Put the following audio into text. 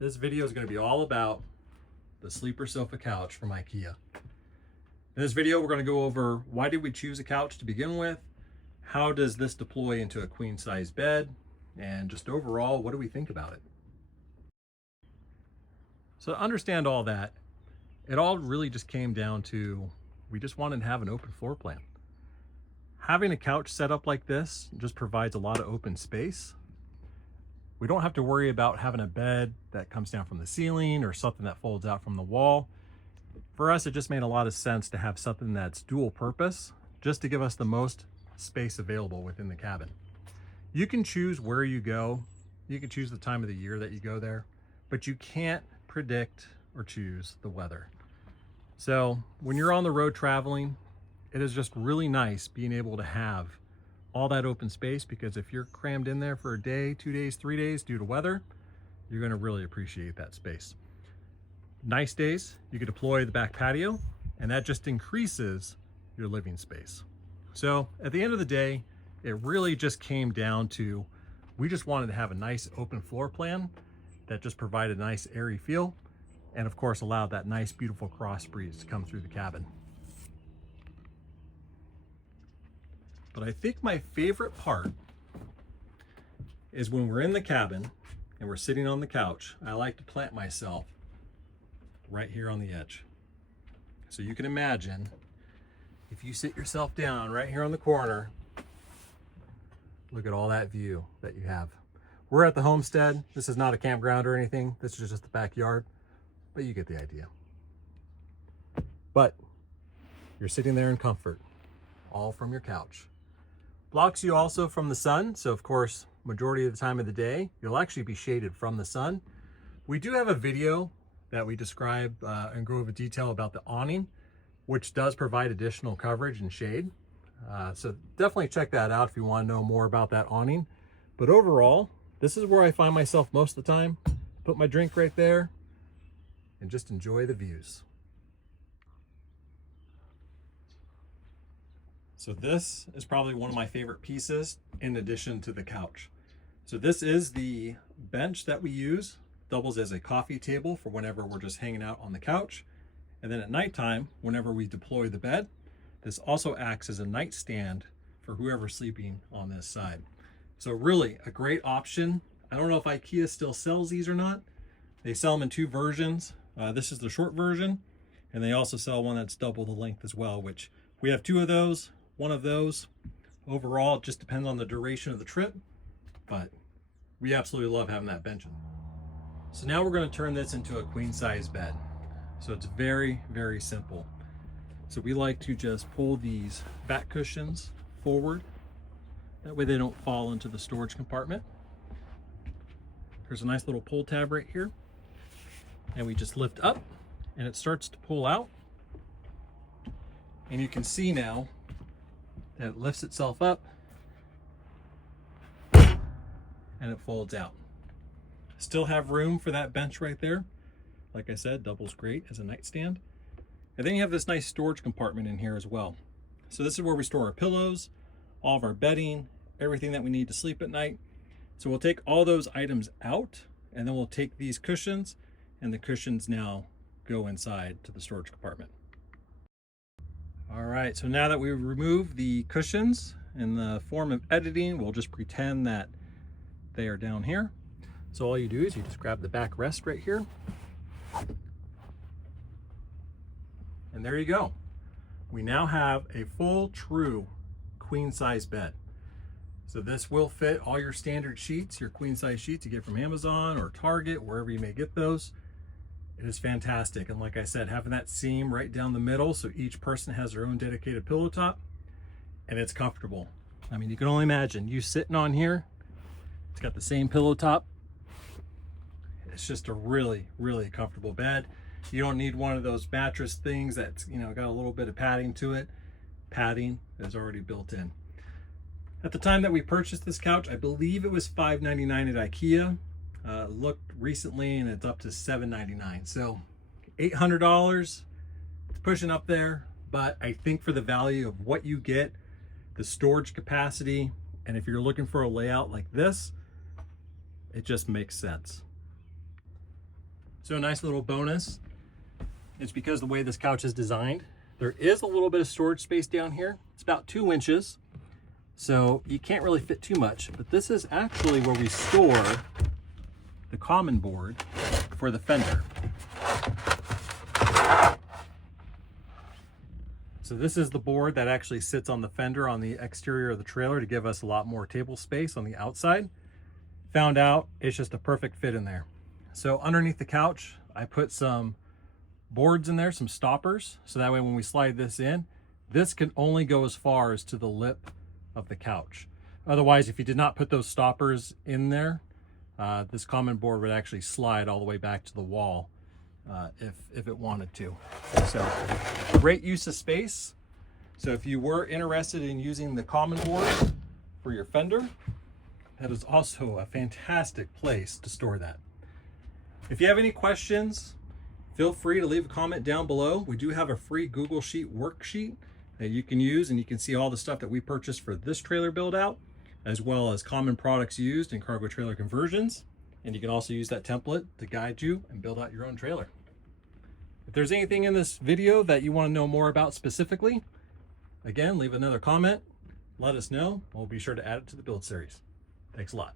This video is going to be all about the sleeper sofa couch from IKEA. In this video, we're going to go over why did we choose a couch to begin with, how does this deploy into a queen size bed, and just overall, what do we think about it? So to understand all that, it all really just came down to we just wanted to have an open floor plan. Having a couch set up like this just provides a lot of open space. We don't have to worry about having a bed that comes down from the ceiling or something that folds out from the wall. For us, it just made a lot of sense to have something that's dual purpose, just to give us the most space available within the cabin. You can choose where you go. You can choose the time of the year that you go there, but you can't predict or choose the weather. So when you're on the road traveling, it is just really nice being able to have all that open space, because if you're crammed in there for a day, 2 days, 3 days due to weather, you're going to really appreciate that space. Nice days, you can deploy the back patio, and that just increases your living space. So at the end of the day, it really just came down to, we just wanted to have a nice open floor plan that just provided a nice airy feel, and of course allowed that nice beautiful cross breeze to come through the cabin. But I think my favorite part is when we're in the cabin and we're sitting on the couch. I like to plant myself right here on the edge. So you can imagine if you sit yourself down right here on the corner, look at all that view that you have. We're at the homestead. This is not a campground or anything. This is just the backyard, but you get the idea. But you're sitting there in comfort, all from your couch. Blocks you also from the sun, so of course majority of the time of the day you'll actually be shaded from the sun. We do have a video that we describe and go over detail about the awning, which does provide additional coverage and shade, so definitely check that out if you want to know more about that awning. But overall, this is where I find myself most of the time. Put my drink right there and just enjoy the views. So this is probably one of my favorite pieces in addition to the couch. So this is the bench that we use. Doubles as a coffee table for whenever we're just hanging out on the couch. And then at nighttime, whenever we deploy the bed, this also acts as a nightstand for whoever's sleeping on this side. So really a great option. I don't know if IKEA still sells these or not. They sell them in two versions. This is the short version, and they also sell one that's double the length as well, which we have two of those. One of those. Overall, it just depends on the duration of the trip, but we absolutely love having that bench. So now we're going to turn this into a queen size bed. So it's very, very simple. So we like to just pull these back cushions forward. That way they don't fall into the storage compartment. There's a nice little pull tab right here. And we just lift up and it starts to pull out. And you can see now that it lifts itself up and it folds out. Still have room for that bench right there. Like I said, doubles great as a nightstand. And then you have this nice storage compartment in here as well. So this is where we store our pillows, all of our bedding, everything that we need to sleep at night. So we'll take all those items out, and then we'll take these cushions, and the cushions now go inside to the storage compartment. All right, so now that we've removed the cushions in the form of editing, we'll just pretend that they are down here. So all you do is you just grab the back rest right here. And there you go. We now have a full, true queen size bed. So this will fit all your standard sheets, your queen size sheets you get from Amazon or Target, wherever you may get those. It is fantastic. And like I said, having that seam right down the middle so each person has their own dedicated pillow top, and it's comfortable. I mean, you can only imagine you sitting on here. It's got the same pillow top. It's just a really, really comfortable bed. You don't need one of those mattress things that's, you know, got a little bit of padding to it. Padding is already built in. At the time that we purchased this couch, I believe it was $5.99 at IKEA. Looked recently and it's up to $7.99. So $800, it's pushing up there, but I think for the value of what you get, the storage capacity, and if you're looking for a layout like this, it just makes sense. So a nice little bonus, it's because the way this couch is designed, there is a little bit of storage space down here. It's about 2 inches, so you can't really fit too much, but this is actually where we store the common board for the fender. So this is the board that actually sits on the fender on the exterior of the trailer to give us a lot more table space on the outside. Found out it's just a perfect fit in there. So underneath the couch, I put some boards in there, some stoppers, so that way when we slide this in, this can only go as far as to the lip of the couch. Otherwise, if you did not put those stoppers in there, this common board would actually slide all the way back to the wall if it wanted to. So great use of space. So if you were interested in using the common board for your fender, that is also a fantastic place to store that. If you have any questions, feel free to leave a comment down below. We do have a free Google Sheet worksheet that you can use, and you can see all the stuff that we purchased for this trailer build out, as well as common products used in cargo trailer conversions. And you can also use that template to guide you and build out your own trailer. If there's anything in this video that you want to know more about specifically, again, leave another comment, let us know. We'll be sure to add it to the build series. Thanks a lot.